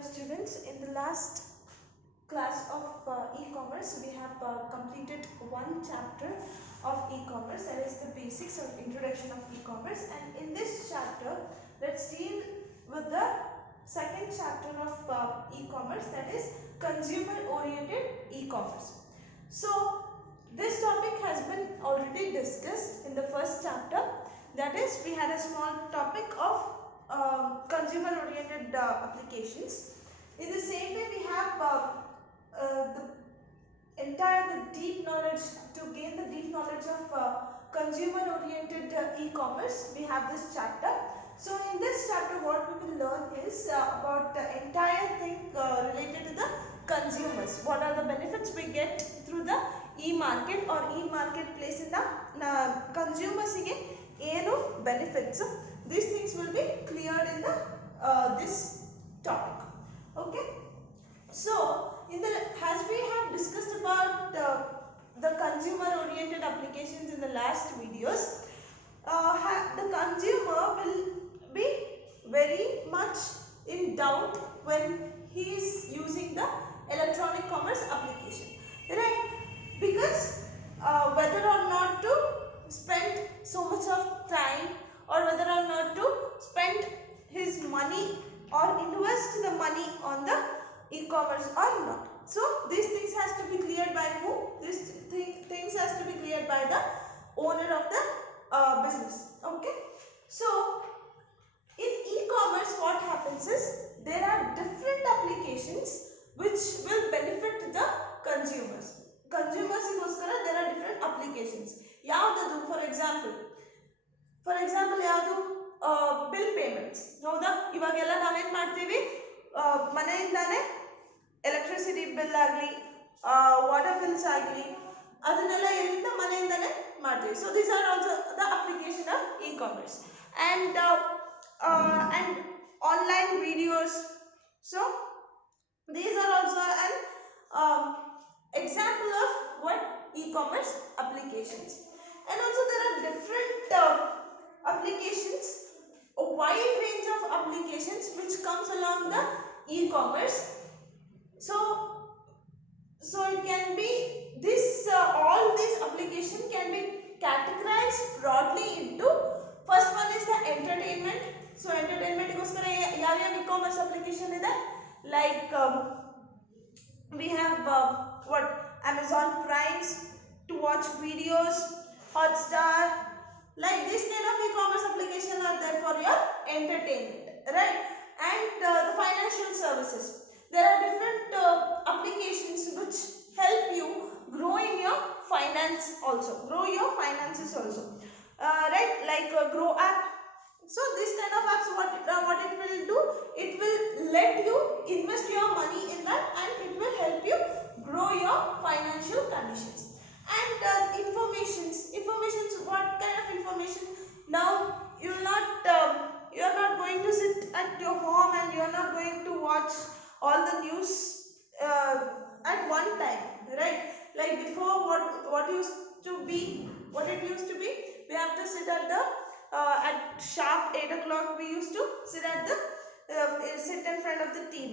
Hello students, in the last class of e-commerce we have completed one chapter of e-commerce, that is the basics or introduction of e-commerce, and in this chapter let's deal with the second chapter of e-commerce, that is consumer oriented e-commerce. So this topic has been already discussed in the first chapter, that is we had a small topic of consumer oriented applications. In the same way we have the deep knowledge, to gain the deep knowledge of consumer oriented e-commerce, we have this chapter. So in this chapter what we will learn is about the entire thing related to the consumers. What are the benefits we get through the e-market or e-marketplace in the consumers ಗೆ ಏನು benefits. These things will be cleared in the this topic. Okay. So in the as we have discussed about the consumer oriented applications in the last videos, the consumer will be very much in doubt when he is using the electronic commerce application, right? Because whether or not to spend so much of time, or whether or not to spend his money or invest the money on the e-commerce or not. So these things has to be cleared by who? These things has to be cleared by the owner of the business. Okay. So in e-commerce what happens is there are different applications which will benefit the consumers. Consumers ಗೋಸ್ಕರ there are different applications. ಯಾವುದು? For example ಯಾವುದು? Bill payments. ಹೌದಾ? ಇವಾಗೆಲ್ಲ ನಾವೇನು ಮಾಡ್ತೀವಿ, ಮನೆಯಿಂದಾನೆ electricity bill ಆಗಲಿ, water bills ಆಗಲಿ, ಅದನ್ನೆಲ್ಲ ಎಲ್ಲಿಂದ? ಮನೆಯಿಂದಾನೆ ಮಾಡ್ತೀವಿ. So these are also the application of E commerce and online videos. So these are also an example of what e-commerce applications. And also there are different applications, a wide range of applications which comes along the e-commerce. So it can be this all these applications can be categorized broadly into, first one is the entertainment. So entertainment ಗೋಸ್ಕರ ಯಾವ e-commerce application ಇದೆ, like we have what Amazon Primes to watch videos, Hotstar, like this kind of e-commerce application are there for your entertainment, right? And the financial services, there are different applications which help you grow in your finance also, grow your finances also, right? Like Grow app. So this kind of apps, what it will do, it will let you invest your money in that, and it will help you grow your financial conditions. And informations, what kind of information? Now you are not going to sit at your home and you are not going to watch all the news at one time, right? Like before, what it used to be, we have to sit at the at sharp 8 o'clock we used to sit in front of the TV.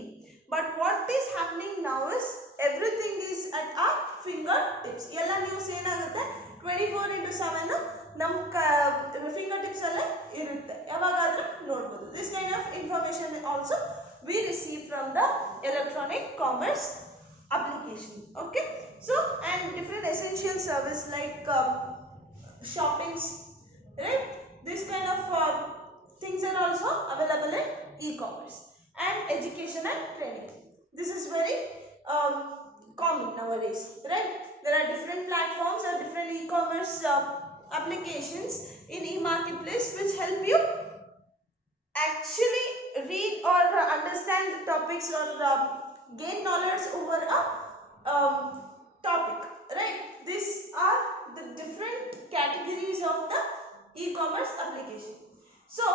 But what is happening now is everything is at our fingertips. ಎಲ್ಲ news ಏನಾಗುತ್ತೆ 24/7 ನಮ್ಮ fingertips ಅಲ್ಲೇ ಇರುತ್ತೆ, ಯಾವಾಗಾದ್ರೂ ನೋಡಬಹುದು. This kind of information also we receive from the electronic commerce application. Okay. So and different essential service like shoppings, right? This kind of things are also available in e-commerce. And education and training, this is very common nowadays, right? There are different platforms or different e-commerce applications in e-marketplace which help you actually read or understand the topics or gain knowledge over a topic, right? These are the different categories of the e-commerce application. So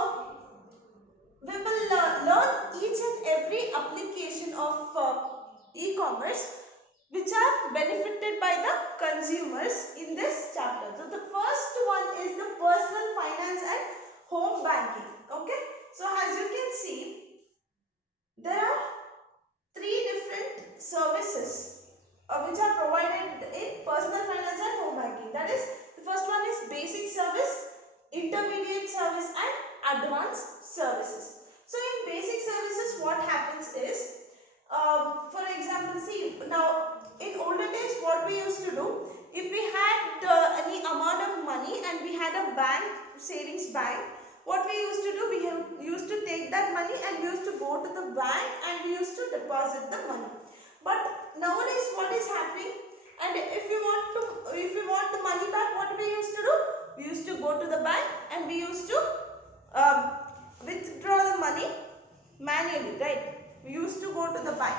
we will learn each and every application of e-commerce which are benefited by the consumers in this chapter. So the first one is the personal finance and home banking. Okay. So as you can see, there are now in olden days what we used to do, if we had any amount of money and we had a bank, savings bank, what we used to do, we used to take that money and we used to go to the bank and we used to deposit the money. But nowadays what is happening, and if we want the money back, what we used to do, we used to go to the bank and we used to withdraw the money manually, right? We used to go to the bank.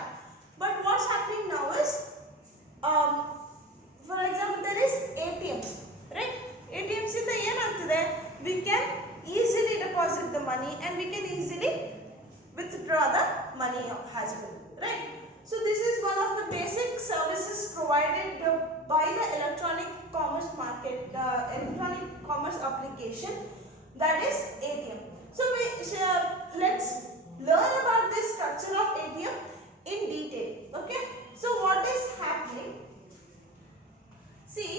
But what's happening now is, for example, there is ATMs, right? ATMs in the ಏನಾಗ್ತಿದೆ, we can easily deposit the money and we can easily withdraw the money as well, right? So this is one of the basic services provided by the electronic commerce market, electronic commerce application, that is ATM. So let's learn about this structure of ATM in detail. Okay, so what is happening? See,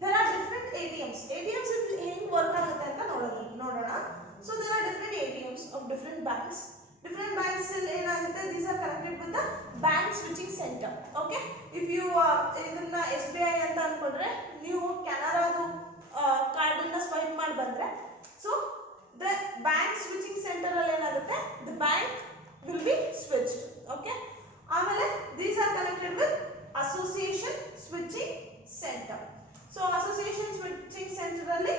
there are different ATMs. ATMs ಹೆಂಗ್ work ಆಗುತ್ತೆ ಅಂತ ನೋಡೋಣ. So there are different ATMs of different banks. Different banks ಏನಾಗುತ್ತೆ, these are connected with the bank switching center. Okay, if you ಇದನ್ನ SBI ಅಂತ ಅನ್ಕೊಂಡ್ರೆ, ನೀವು ಕೆನರಾದು card ಅನ್ನ ಸ್ವೈಪ್ ಮಾಡಿ ಬಂದ್ರೆ, so the bank switching center ಅಲ್ಲಿ ಏನಾಗುತ್ತೆ, the bank will be switched. Okay, ಆಮೇಲೆ these are connected with association switching center. So association switching center ಅಲ್ಲಿ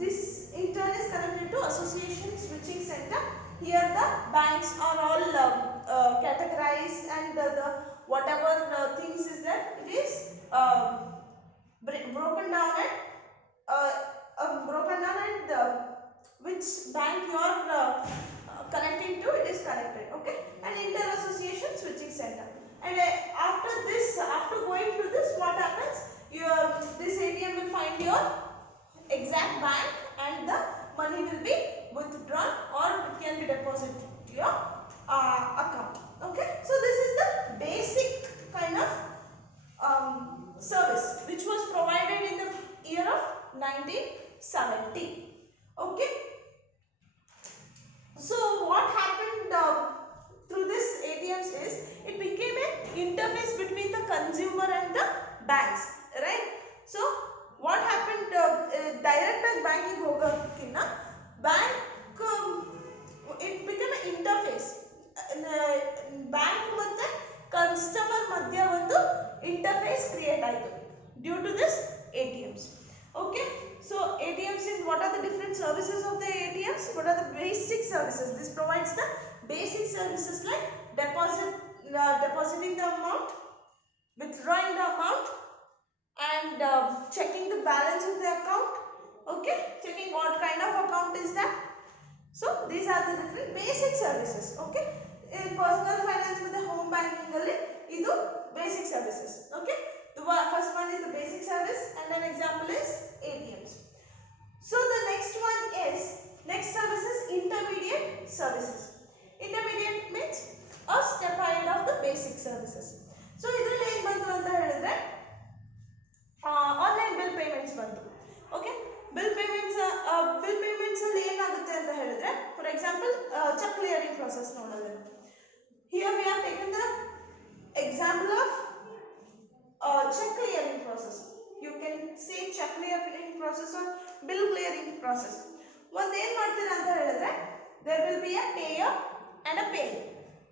this in turn is connected to association switching center. Here the banks are all categorized, and the whatever things is there, it is broken down and which bank you are connecting to, it is connected. Okay, and inter association switching center. And after going to this, what happens, this ATM will find your exact bank and the money will be withdrawn or it can be deposited to your account. Okay, so this is the basic kind of service which was provided in the year of 1970. Okay, so what happened through this ATMs is, it became an interface between the consumer and the banks, right? So what happened, direct banking ಹೋಗೋಕ್ಕಿಂತ bank it became an interface. Bank ಮತ್ತೆ customer ಮಧ್ಯ ಒಂದು interface create ಆಯಿತು due to this ATMs. Okay, so ATMs in what are the different services of the ATMs? What are the basic services? This provides the basic services like depositing the amount, withdrawing the amount, and checking the balance of the account. Okay, checking what kind of account is that. So these are the different basic services. Okay, in personal finance with the home banking alli idu basic services. Okay, the first one is the basic service and an example is ATMs. So the next service is intermediate services. Intermediate means a step ahead of the basic services. So idರಲ್ಲಿ ಏನು ಬಂತು ಅಂತ ಹೇಳಿದ್ರೆ, online bill payments ಬಂತು. Okay, bill payments ಅಲ್ಲಿ ಏನಾಗುತ್ತೆ ಅಂತ ಹೇಳಿದ್ರೆ, for example check clearing process ನೋಡೋದು. Here we have taken the example of check clearing process. You can say check clearing process or bill clearing process. ಒಂದು ಏನು ಮಾಡ್ತೀರಾ ಅಂತ ಹೇಳಿದ್ರೆ, there will be a payer and a payer.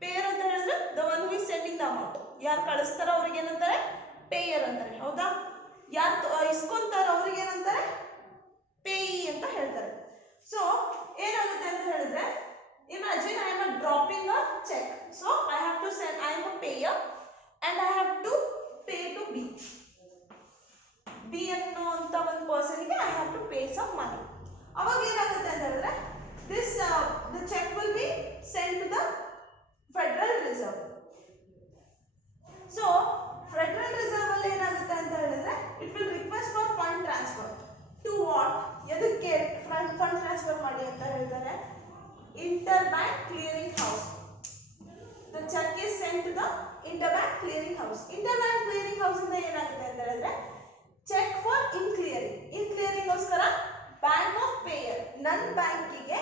Payer ಅಂತ ಹೇಳಿದ್ರೆ the one who is sending the amount. ಯಾರು ಕಳಿಸ್ತಾರೋ ಅವ್ರಿಗೆ ಏನಂತಾರೆ, ಪೇಯರ್ ಅಂತಾರೆ. ಹೌದಾ? ಯಾರು ಇಸ್ಕೊಂತಾರೋ ಅವ್ರಿಗೆ ಏನಂತಾರೆ, ಪೇಯಿ ಅಂತ ಹೇಳ್ತಾರೆ. ಸೊ ಏನಾಗುತ್ತೆ ಅಂತ ಹೇಳಿದ್ರೆ, imagine I am dropping a check. So I have to send, I am a payer and I have to pay to B. B ಅನ್ನೋಂಥ ಒಂದು ಪರ್ಸನ್ಗೆ I have to pay some money. ಅವಾಗ ಏನಾಗುತ್ತೆ ಅಂತ ಹೇಳಿದ್ರೆ, the check will be sent to the Federal Reserve. So Federal Reserve ಅಲ್ಲಿ ಏನಾಗುತ್ತೆ ಅಂತ ಹೇಳಿದ್ರೆ, it will request for fund transfer to what? ಎದಕ್ಕೆ fund transfer ಮಾಡಿ ಅಂತ ಹೇಳ್ತಾರೆ, interbank clearing house. The check is sent to the interbank clearing house. Interbank clearing house ಇಂದ ಏನಾಗುತ್ತೆ ಅಂತ ಹೇಳಿದ್ರೆ, ಚೆಕ್ ಫಾರ್ ಇನ್ ಕ್ಲಿಯರಿಂಗ್ ಗೋಸ್ಕರ ಬ್ಯಾಂಕ್ ಆಫ್ ಪೇಯರ್ ನನ್ನ ಬ್ಯಾಂಕಿಗೆ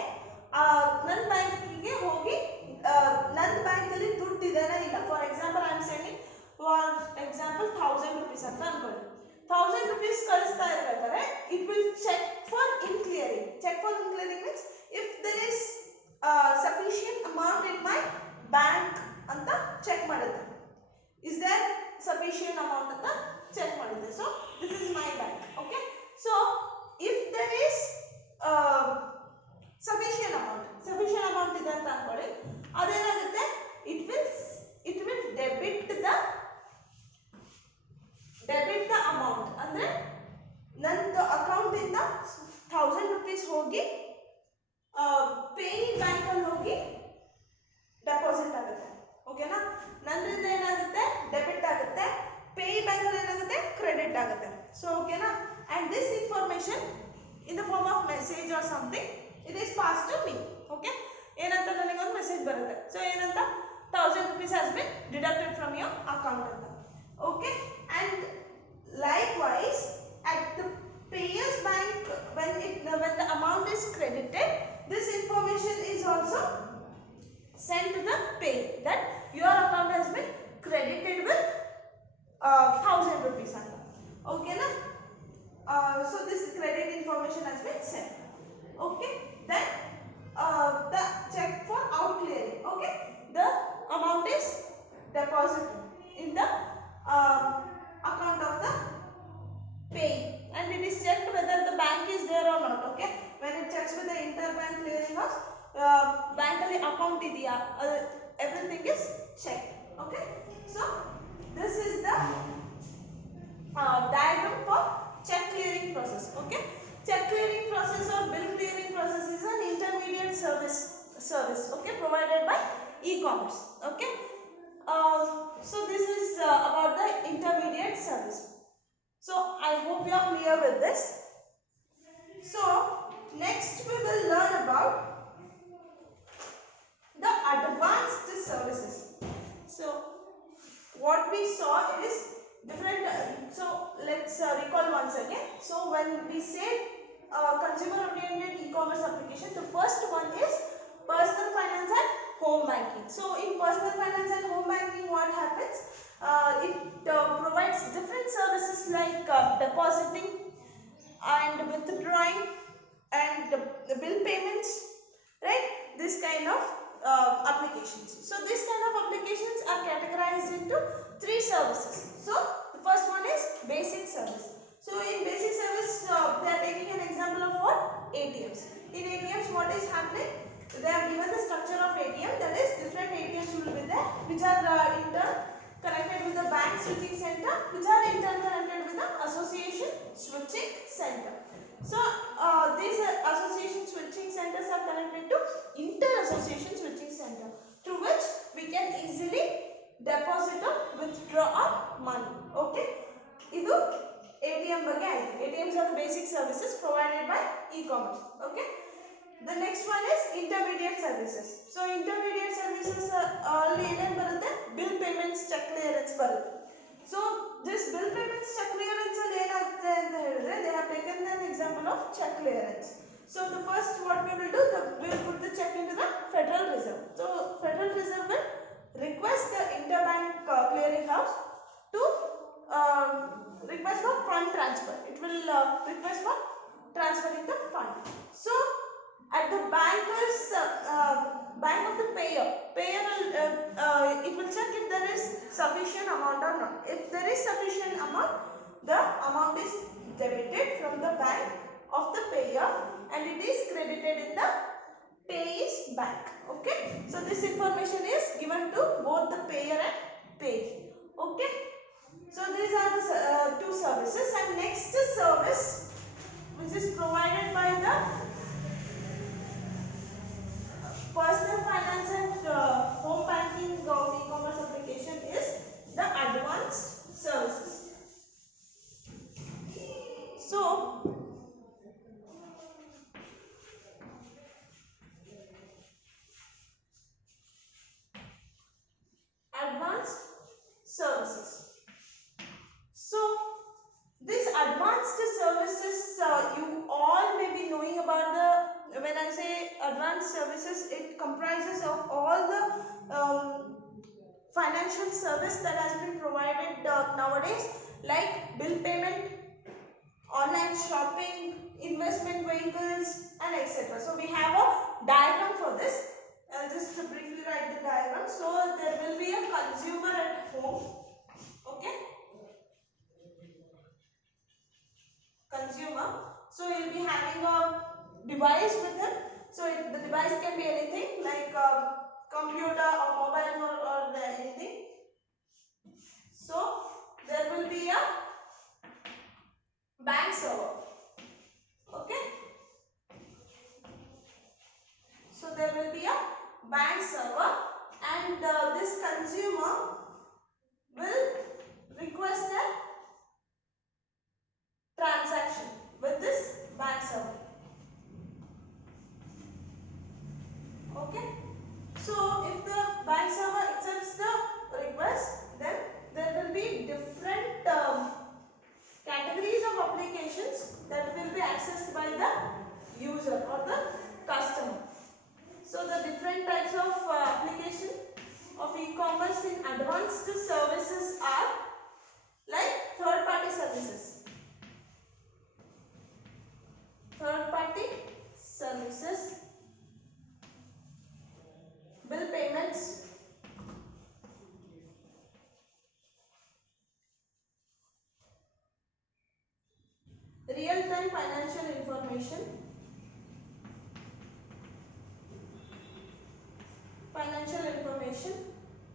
ಹೋಗಿ ನನ್ನ ಬ್ಯಾಂಕಲ್ಲಿ ದುಡ್ಡು ಇದೆನಾ ಇಲ್ಲ, for example for example 1000 rupees ಅಂತ ಅನ್ಕೊಳ್ಳಿ. 1000 rupees ಕಳಿಸ್ತಾ ಇರಬೇಕಾದ್ರೆ it will check for in-clearing. Check for in-clearing means if there is sufficient amount in my bank ಅಂತ ಚೆಕ್ ಮಾಡುತ್ತೆ. Is there sufficient amount ಅಂತ ಚೆಕ್ ಮಾಡುತ್ತೆ. So this is my bank. Okay. So if there is sufficient amount ಇದೆ ಅಂತ ಅನ್ಕೊಳ್ಳಿ, ಅದೇನಾಗುತ್ತೆ, it will debit the amount. ಅಂದ್ರೆ ನಂದು ಅಕೌಂಟ್ ಇಂದ 1000 rupees ಹೋಗಿ ಪೇಯಿಂಗ್ ಬ್ಯಾಂಕ್ ಅಲ್ಲಿ ಹೋಗಿ ಡೆಪಾಸಿಟ್ ಆಗುತ್ತೆ. ಓಕೆನಾ? ನನ್ನಿಂದ ಏನಾಗುತ್ತೆ, ಡೆಬಿಟ್ ಆಗುತ್ತೆ. ಪೇಯಿಂಗ್ ಬ್ಯಾಂಕ್ ಅಲ್ಲಿ ಏನಾಗುತ್ತೆ, ಕ್ರೆಡಿಟ್ ಆಗುತ್ತೆ. ಸೊ ಓಕೆನಾ? And this information in the form of message or something it is pass to me. Okay? ಏನಂತ ನನಗೆ ಒಂದು ಮೆಸೇಜ್ ಬರುತ್ತೆ. ಸೊ ಏನಂತ, 1000 rupees has been deducted from your account ಅಂತ. Okay? And likewise at the payer's bank, when the amount is credited, this information is also sent to the payer that your account has been credited with 1000 rupees ಅಂತ. Okay na? So this credit information has been sent. Okay? Then the check for out clearing. Okay? The amount is deposited in the account of the payee, and it is checked whether the bank is there or not. Okay? When it checks with the interbank clearing house, bank ali account idiya, everything is checked. Okay? So this is the diagram for check clearing process. Okay? Check clearing process or bill clearing process is an intermediate service, okay, provided by e-commerce. Okay? So this is about the intermediate service. So I hope you are clear with this. So next we will learn about the advanced services. So what we saw is different. So let's recall once again. So when we say consumer oriented e-commerce application, the first one is personal finance and home banking. So in personal finance and home banking, what happens? It provides different services like depositing and withdrawing and the bill payments, right? This kind of applications. So this kind of applications are categorized into 3 services. So the first one is basic service. So in basic service, they are taking an example of what? ATMs. In ATMs, what is happening? They have given the structure of ATM, that is different ATMs will be there, which are in turn connected with the bank switching center, which are in turn connected with the association switching center. So these association switching centers are connected to inter-association switching center, through which we can easily deposit or withdraw our money. Okay? Idu ATM ಬಗ್ಗೆ ಆಯ್ತು. ATMs are the basic services provided by e-commerce. Okay? The next one is intermediate services. So intermediate services ಅಲ್ಲಿ ಏನೇನು ಬರುತ್ತೆ? Bill payments, check clearance ಬರುತ್ತೆ. So this bill payments, check clearance ಅಲ್ಲಿ ಏನಾಗುತ್ತೆ ಅಂತ ಹೇಳಿದ್ರೆ, they have taken an example of check clearance. So the first what we will do, we will put the check into the Federal Reserve. So Federal Reserve will request the interbank clearing house to request for fund transfer. It will request for transferring the fund. So at the banker's bank of the payer will it will check if there is sufficient amount or not. If there is sufficient amount, the amount is debited from the bank of the payer and it is credited in the payee's bank. Okay? So this information is given to both the payer and payee. Okay? So these are the 2 services, and next service which is provided by the personal finance and home banking e-commerce application is the advanced services. So advanced services. So these advanced services, you all may be knowing about the, when I say advanced services, it comprises of all the financial service that has been provided nowadays, like bill payment, online shopping, investment vehicles, and etc. So we have a diagram for this. I'll just briefly write the diagram. So there will be a consumer at home. Okay. Consumer. So he'll be having a device with him. So the device can be anything like computer or mobile phone or anything. So there will be a bank server. Okay. So there will be a bank server, and this consumer will request a transaction with this bank server. Okay. So if the bank server accepts the request, then there will be different categories of applications that will be accessed by the user or the customer. So the different types of application of e-commerce in advanced services are like third-party services. Third-party services, bill payments, real-time financial information,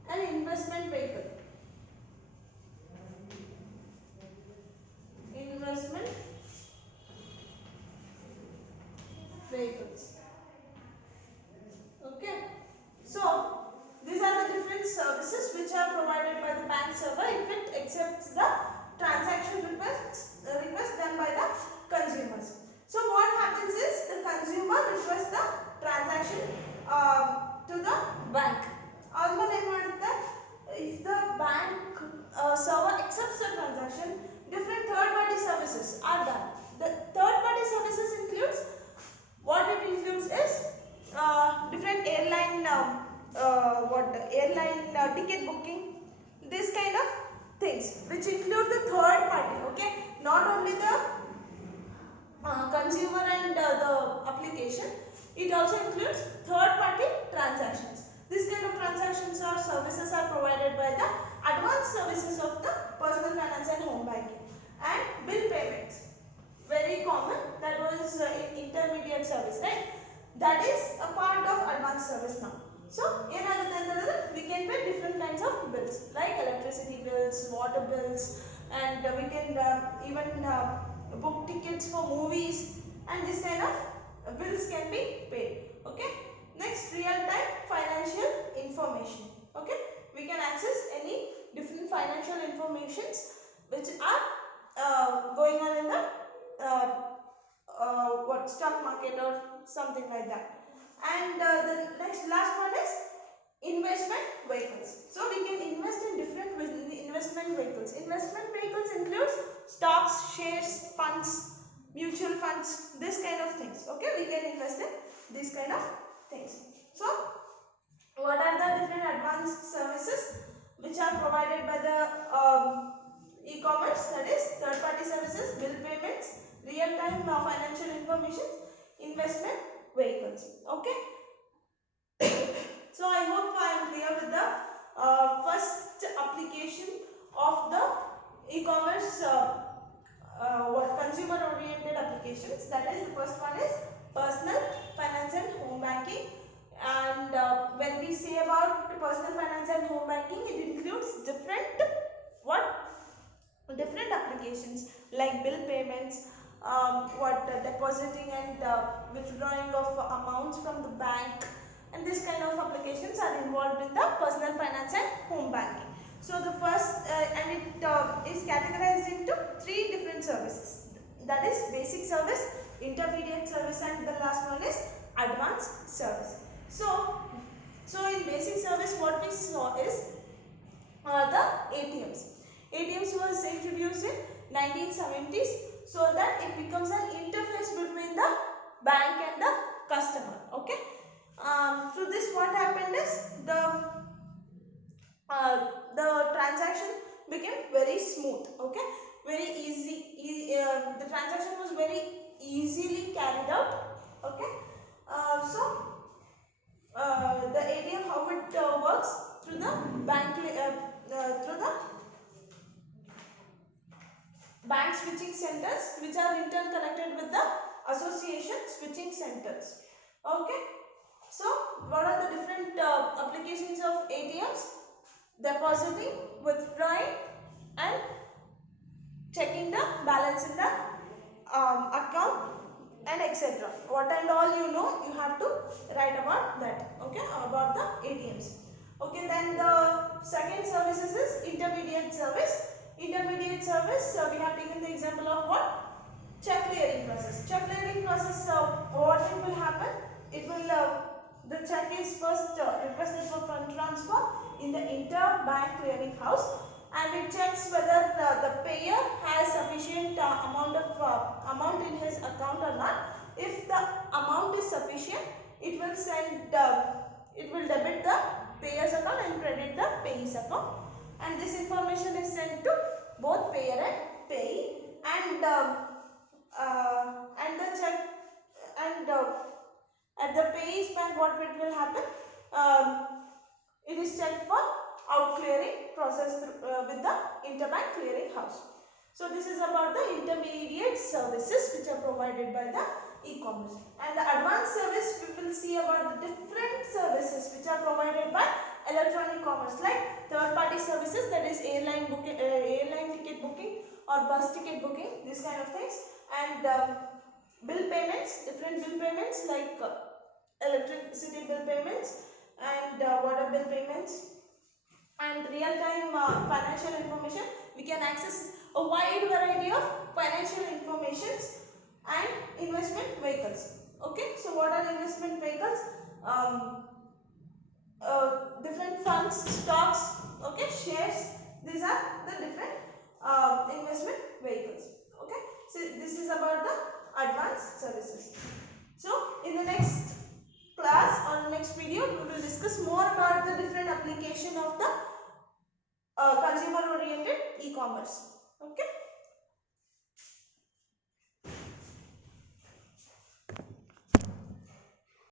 and investment vehicle. Investment vehicles. Okay. So these are the different services which are provided by the bank server if it accepts the transaction request done by the consumers. So what happens is the consumer requests the transaction to the bank. If the bank server accepts the transaction, different third-party services are done. The third-party services includes, what it includes is different airline ticket booking, this kind of things, which include the third party. Okay, not only the consumer and the application, it also includes third party transactions. This kind of transactions or services are provided by the advanced services of the personal finance and home banking. And bill payments, very common, that was in intermediate service, right? That is a part of advanced service now. So we can pay different kinds of bills like electricity bills, water bills, and we can even book tickets for movies, and this kind of bills can be paid. Okay. Next, real-time financial information. Okay, we can access any different financial informations which are going on in the stock market or something like that. And the last one is investment vehicles. So we can invest in different investment vehicles. Investment vehicles includes stocks, shares, funds, mutual funds, this kind of things. Okay, we can invest in these kind of things. So what are the different advanced services which are provided by the e-commerce? That is third party services, bill payments, real time financial information, investment vehicles. Okay. So I hope I am clear with the first application of the e-commerce consumer oriented applications. That is, the first one is personal finance and home banking. And when we say about personal finance and home banking, it includes different applications like bill payments, depositing and withdrawing of amounts from the bank, and this kind of applications are involved in the personal finance and home banking. So the first and it is categorized into three different services. That is basic service, intermediate service, and the last one is advanced service. So in basic service, what we saw is the ATMs. ATMs was introduced in 1970s so that it becomes an interface between the bank and the customer. Okay. Through this, what happened is the smooth. Okay, very easy. The transaction was very easily carried out. Okay, the ATM, how it works through the bank switching centers, which are interconnected with the association switching centers. Okay, so what are the different applications of ATMs? Depositing, withdrawing, and checking the balance in the account, and etc. What and all you know, you have to write about that. Okay, about the ATMs. Okay, then the second services is intermediate service. Intermediate service, we have taken the example of what? Check clearing process. Check clearing process, what it will happen? It will, the check is first requested for fund transfer in the interbank clearing house, and it checks whether the payer has sufficient amount in his account or not. If the amount is sufficient, it will send, it will debit the payer's account and credit the payee's account, and this information is sent to both payer and payee, and the check, and at the payee's bank, what it will happen? It is checked for out clearing process with the interbank clearing house. So this is about the intermediate services which are provided by the e-commerce. And the advanced service, we will see about the different services which are provided by electronic commerce, like third party services, that is airline booking, airline ticket booking or bus ticket booking, these kind of things, and bill payments, different bill payments like electricity bill payments and water bill payments, and real-time financial information. We can access a wide variety of financial informations and investment vehicles. Okay, so what are investment vehicles? Different funds, stocks, okay, shares. These are the different investment vehicles. Okay, so this is about the advanced services. So in the next class or next video, we will discuss more about the different application of the consumer oriented e-commerce. Okay.